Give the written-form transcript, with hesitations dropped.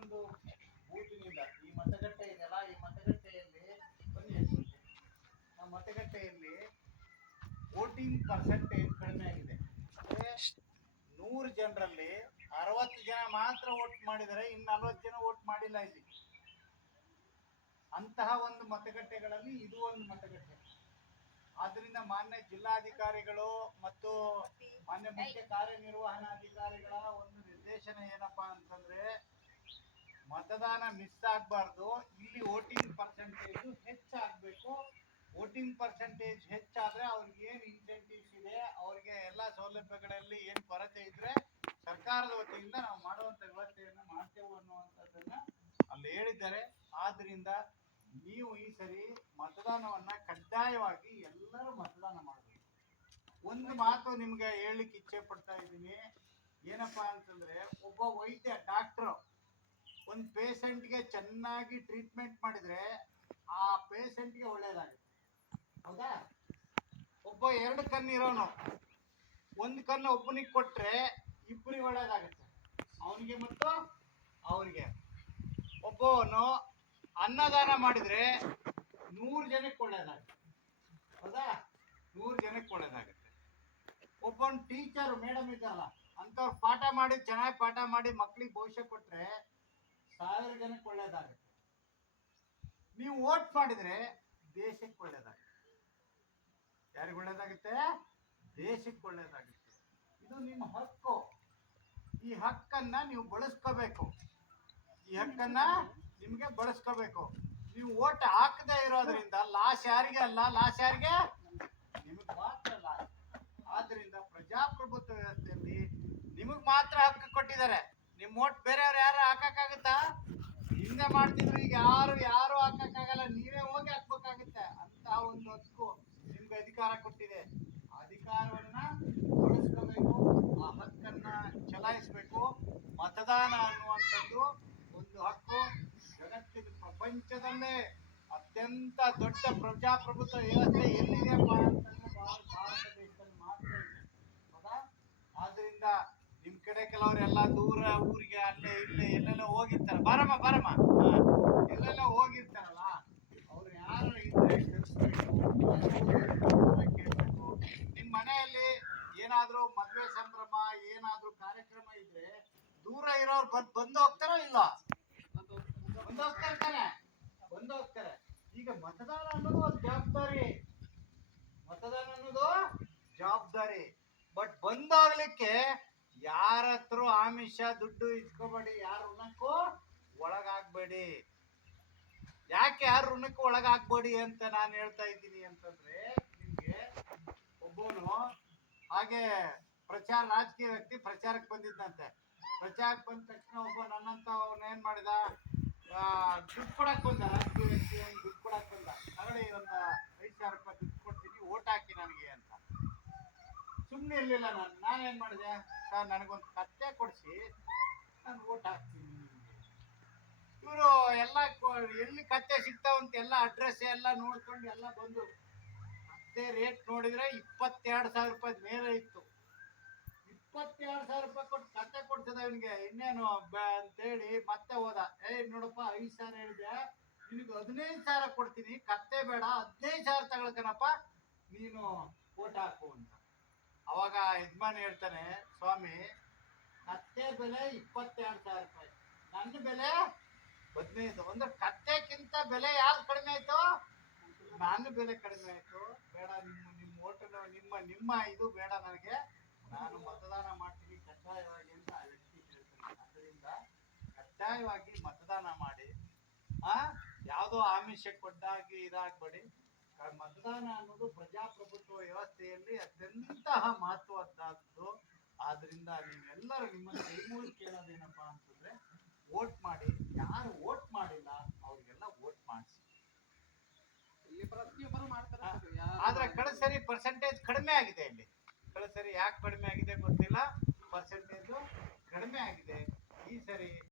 ಒಂದು ಬೂತಿನಿಂದ ಈ ಮತಗಟ್ಟೆ ಇದೆಯಲ್ಲ, ಈ ಮತಗಟ್ಟೆಯಲ್ಲಿ ಬನ್ನಿ ಆ ಮತಗಟ್ಟೆಯಲ್ಲಿ ವೋಟಿಂಗ್ ಪರ್ಸೆಂಟೇಜ್ ಕಡಿಮೆ ಆಗಿದೆ. ಅಂದ್ರೆ 100 ಜನರಲ್ಲಿ 60 ಜನ ಮಾತ್ರ ವೋಟ್ ಮಾಡಿದರೆ, ಇನ್ನು 40 ಜನ ವೋಟ್ ಮಾಡಿಲ್ಲ ಇಲ್ಲಿ. ಅಂತಹ ಒಂದು ಮತಗಟ್ಟೆಗಳಲ್ಲಿ ಇದು ಒಂದು ಮತಗಟ್ಟೆ. ಆದ್ದರಿಂದ ಮಾನ್ಯ ಜಿಲ್ಲಾಧಿಕಾರಿಗಳು ಮತ್ತು ಮಾನ್ಯ ಮುಖ್ಯ ಕಾರ್ಯನಿರ್ವಹಣಾಧಿಕಾರಿಗಳ ಒಂದು ನಿರ್ದೇಶನ ಏನಪ್ಪಾ ಅಂತಂದ್ರೆ, ಮತದಾನ ಮಿಸ್ ಆಗಬಾರ್ದು. ಇಲ್ಲಿ ವೋಟಿಂಗ್ ಪರ್ಸೆಂಟೇಜ್ ಹೆಚ್ಚಾಗಬೇಕು. ವೋಟಿಂಗ್ ಪರ್ಸೆಂಟೇಜ್ ಹೆಚ್ಚಾದ್ರೆ ಅವ್ರಿಗೆ ಏನು ಇನ್ಸೆಂಟಿವ್ಸ್ ಇದೆ, ಅವ್ರಿಗೆ ಎಲ್ಲ ಸೌಲಭ್ಯಗಳಲ್ಲಿ ಏನು ಕೊರತೆ ಇದ್ರೆ ಸರ್ಕಾರದ ವತಿಯಿಂದ ನಾವು ಮಾಡುವಂತ ವ್ಯವಸ್ಥೆಯನ್ನು ಮಾಡ್ತೇವೆ ಅನ್ನುವಂಥದ್ದನ್ನ ಅಲ್ಲಿ ಹೇಳಿದ್ದಾರೆ. ಆದ್ರಿಂದ ನೀವು ಈ ಸರಿ ಮತದಾನವನ್ನ ಕಡ್ಡಾಯವಾಗಿ ಎಲ್ಲರೂ ಮತದಾನ ಮಾಡಬೇಕು. ಒಂದು ಮಾತು ನಿಮ್ಗೆ ಹೇಳಲಿಕ್ಕೆ ಇಚ್ಛೆ ಪಡ್ತಾ ಇದ್ದೀನಿ. ಏನಪ್ಪಾ ಅಂತಂದ್ರೆ, ಒಬ್ಬ ವೈದ್ಯ ಡಾಕ್ಟ್ರು ಒಂದು ಪೇಷಂಟ್ಗೆ ಚೆನ್ನಾಗಿ ಟ್ರೀಟ್ಮೆಂಟ್ ಮಾಡಿದ್ರೆ ಆ ಪೇಷಂಟ್ಗೆ ಒಳ್ಳೇದಾಗುತ್ತೆ, ಹೌದಾ? ಒಬ್ಬ 2 ಕಣ್ಣು ಇರೋನು ಒಂದು ಕಣ್ಣು ಒಬ್ಬನಿಗೆ ಕೊಟ್ರೆ ಇಬ್ಬರಿಗೆ ಒಳ್ಳೇದಾಗುತ್ತೆ, ಅವನಿಗೆ ಮತ್ತು ಅವರಿಗೆ. ಒಬ್ಬವನು ಅನ್ನದಾನ ಮಾಡಿದ್ರೆ 100 ಜನಕ್ಕೆ ಒಳ್ಳೇದಾಗುತ್ತೆ, ಹೌದಾ? 100 ಜನಕ್ಕೆ ಒಳ್ಳೇದಾಗುತ್ತೆ. ಒಬ್ಬನ್ ಟೀಚರ್ ಮೇಡಮ್ ಇದ್ದಾರಲ್ಲ, ಅಂತವ್ರು ಪಾಠ ಮಾಡಿ ಚೆನ್ನಾಗಿ ಪಾಠ ಮಾಡಿ ಮಕ್ಳಿಗೆ ಭವಿಷ್ಯ ಕೊಟ್ರೆ 1000 ಜನಕ್ಕೆ ಒಳ್ಳೇದಾಗುತ್ತೆ. ನೀವು ವೋಟ್ ಮಾಡಿದ್ರೆ ದೇಶಕ್ಕೆ ಒಳ್ಳೇದಾಗುತ್ತೆ. ಯಾರಿಗೆ ಒಳ್ಳೇದಾಗುತ್ತೆ? ದೇಶಕ್ಕೆ ಒಳ್ಳೇದಾಗುತ್ತೆ. ಇದು ನಿಮ್ಮ ಹಕ್ಕು. ಈ ಹಕ್ಕನ್ನ ನೀವು ಬಳಸ್ಕೋಬೇಕು. ಈ ಹಕ್ಕನ್ನ ನಿಮ್ಗೆ ಬಳಸ್ಕೋಬೇಕು. ನೀವು ವೋಟ್ ಹಾಕದೇ ಇರೋದ್ರಿಂದ ಲಾಸ್ ಯಾರಿಗೆ ಅಲ್ಲ, ಲಾಸ್ ಯಾರಿಗೆ? ನಿಮಗೆ ಮಾತ್ರ ಲಾಸ್. ಆದ್ರಿಂದ ಪ್ರಜಾಪ್ರಭುತ್ವ ವ್ಯವಸ್ಥೆಯಲ್ಲಿ ನಿಮಗ್ ಮಾತ್ರ ಹಕ್ಕು ಕೊಟ್ಟಿದ್ದಾರೆ. ನಿಮ್ ವೋಟ್ ಬೇರೆಯವ್ರು ಯಾರು ಹಾಕಕ್ಕಾಗುತ್ತಾ? ಹಿಂದೆ ಮಾಡ್ತಿದ್ರು, ಈಗ ಯಾರು ಹಾಕಕ್ಕಾಗಲ್ಲ, ನೀವೇ ಹೋಗಿ ಹಾಕ್ಬೇಕಾಗುತ್ತೆ. ಅಂತ ಒಂದು ಹಕ್ಕು ನಿಮ್ಗೆ ಅಧಿಕಾರ ಕೊಟ್ಟಿದೆ. ಅಧಿಕಾರವನ್ನ ಬಳಸ್ಕೋಬೇಕು, ಆ ಹಕ್ಕನ್ನ ಚಲಾಯಿಸಬೇಕು. ಮತದಾನ ಅನ್ನುವಂಥದ್ದು ಒಂದು ಹಕ್ಕು. ಜಗತ್ತಿನ ಪ್ರಪಂಚದಲ್ಲೇ ಅತ್ಯಂತ ದೊಡ್ಡ ಪ್ರಜಾಪ್ರಭುತ್ವ ವ್ಯವಸ್ಥೆ ಎಲ್ಲಿದೆಯಪ್ಪ ಅಂತಂದ್ರೆ ಭಾರತ ದೇಶದಲ್ಲಿ ಮಾತ್ರ ಇದೆ, ಹೌದಾ? ಆದ್ರಿಂದ ನಿಮ್ ಕಡೆ ಕೆಲವರೆಲ್ಲ ದೂರ ಊರಿಗೆ ಅಲ್ಲೇ ಇಲ್ಲೇ ಎಲ್ಲೆಲ್ಲ ಹೋಗಿರ್ತಾರೆ, ಬರಮ್ಮ ಎಲ್ಲೆಲ್ಲ ಹೋಗಿರ್ತಾರಲ್ಲ, ಅವ್ರು ಯಾರು ಇದ್ರೆ ಕೇಳ್ಬೇಕು. ನಿಮ್ ಮನೆಯಲ್ಲಿ ಏನಾದ್ರೂ ಮದ್ವೆ ಸಂಭ್ರಮ, ಏನಾದ್ರೂ ಕಾರ್ಯಕ್ರಮ ಇದ್ರೆ ದೂರ ಇರೋರು ಬಂದು ಹೋಗ್ತಾರೋ ಇಲ್ಲ? ಬಂದು ಹೋಗ್ತಾರೆ. ಈಗ ಮತದಾನ ಅನ್ನೋದು ಒಂದು ಜವಾಬ್ದಾರಿ, ಬಟ್ ಬಂದಾಗ್ಲಿಕ್ಕೆ ಯಾರ ಹತ್ರ ಆಮಿಷ ದುಡ್ಡು ಇಸ್ಕೋಬೇಡಿ, ಯಾರ ಋಣಕ್ಕೂ ಒಳಗಾಗ್ಬೇಡಿ. ಯಾಕೆ ಯಾರ ಋಣಕ್ಕೂ ಒಳಗಾಗ್ಬೇಡಿ ಅಂತ ನಾನು ಹೇಳ್ತಾ ಇದ್ದೀನಿ ಅಂತಂದ್ರೆ, ನಿಮ್ಗೆ ಒಬ್ಬನು ಹಾಗೆ ರಾಜಕೀಯ ವ್ಯಕ್ತಿ ಪ್ರಚಾರಕ್ಕೆ ಬಂದಿದ್ದಂತೆ. ಪ್ರಚಾರಕ್ಕೆ ಬಂದ ತಕ್ಷಣ ಒಬ್ಬ ನನ್ನಂತ ಅವನು ಏನ್ ಮಾಡಿದ, ದುಡ್ಡು ಕೊಡಕ್ ಬಂದ. ರಾಜಕೀಯ ವ್ಯಕ್ತಿ ದುಡ್ಡು ಕೊಡಕ್ ಬಂದ. ತಗೊಳ್ಳಿ, ಒಂದು 5,000 ರೂಪಾಯಿ ದುಡ್ಡು ಕೊಡ್ತೀನಿ, ಓಟ್ ಹಾಕಿ ನನಗೆ ಅಂತ. ಸುಮ್ಮನೆ ಇರ್ಲಿಲ್ಲ. ನಾನೇನ್ ಮಾಡಿದೆ, ಸರ್ ನನಗೊಂದು ಕತ್ತೆ ಕೊಡಿಸಿ ನಾನು ಓಟ್ ಹಾಕ್ತೀನಿ. ಇವರು ಎಲ್ಲ ಎಲ್ಲಿ ಕತ್ತೆ ಸಿಗ್ತಾವಂತ ಎಲ್ಲ ಅಡ್ರೆಸ್ ಎಲ್ಲ ನೋಡ್ಕೊಂಡು ಎಲ್ಲ ಬಂದು ಕತ್ತೆ ರೇಟ್ ನೋಡಿದ್ರೆ 22,000 ರೂಪಾಯಿ ಮೇಲೆ ಇತ್ತು. 22,000 ರೂಪಾಯಿ ಕೊಟ್ಟು ಕತ್ತೆ ಕೊಡ್ತದ ಇವನಿಗೆ, ಇನ್ನೇನು ಅಂತೇಳಿ ಮತ್ತೆ ಹೋದ. ನೋಡಪ್ಪ, 5,000 ಹೇಳಿದೆ, ನಿನಗೆ 15,000 ಕೊಡ್ತೀನಿ, ಕತ್ತೆ ಬೇಡ, 15,000 ತಗೊಳ್ಕನಪ್ಪ, ನೀನು ಓಟ್ ಹಾಕು ಅಂತ. ಅವಾಗ ಯಜಮಾನ್ ಹೇಳ್ತಾನೆ, ಸ್ವಾಮಿ, ಕತ್ತೆ ಬೆಲೆ 22,000 ರೂಪಾಯಿ, ನನ್ನ ಬೆಲೆ 15. ಅಂದ್ರೆ ಕತ್ತೆಕ್ಕಿಂತ ಬೆಲೆ ಯಾರು ಕಡಿಮೆ ಆಯ್ತು? ನನ್ನ ಬೆಲೆ ಕಡಿಮೆ ಆಯ್ತು. ಬೇಡ, ನಿಮ್ಮ ಓಟನ್ನು ನಿಮ್ಮ ಇದು ಬೇಡ ನನಗೆ, ನಾನು ಮತದಾನ ಮಾಡ್ತೀನಿ ಕಡ್ಡಾಯವಾಗಿ ಅಂತ ಆ ವ್ಯಕ್ತಿ ಹೇಳ್ತಾನೆ. ಅದರಿಂದ ಕಡ್ಡಾಯವಾಗಿ ಮತದಾನ ಮಾಡಿ. ಯಾವುದೋ ಆಮಿಷಕ್ಕೆ ಕೊಟ್ಟಾಗಿ ಇದಾಗಬೇಡಿ. ಮತದಾನ ಅನ್ನೋದು ಪ್ರಜಾಪ್ರಭುತ್ವ ವ್ಯವಸ್ಥೆಯಲ್ಲಿ ಅತ್ಯಂತ ಮಹತ್ವದ್ದಾದ್ದು. ಆದ್ರಿಂದ ನೀವೆಲ್ಲರೂ ನಿಮ್ಮನ್ನು ಕೈಮೂಡಿ ಕೇಳೋದೇನಪ್ಪಾ ಅಂತಂದ್ರೆ, ವೋಟ್ ಮಾಡಿ. ಯಾರು ವೋಟ್ ಮಾಡಿಲ್ಲ ಅವ್ರಿಗೆಲ್ಲ ವೋಟ್ ಮಾಡಿಸಿ. ಆದ್ರೆ ಕಳೆದ ಸರಿ ಪರ್ಸೆಂಟೇಜ್ ಕಡಿಮೆ ಆಗಿದೆ. ಇಲ್ಲಿ ಕಳೆದ ಸರಿ ಯಾಕೆ ಕಡಿಮೆ ಆಗಿದೆ ಗೊತ್ತಿಲ್ಲ, ಪರ್ಸೆಂಟೇಜ್ ಕಡಿಮೆ ಆಗಿದೆ. ಈ ಸರಿ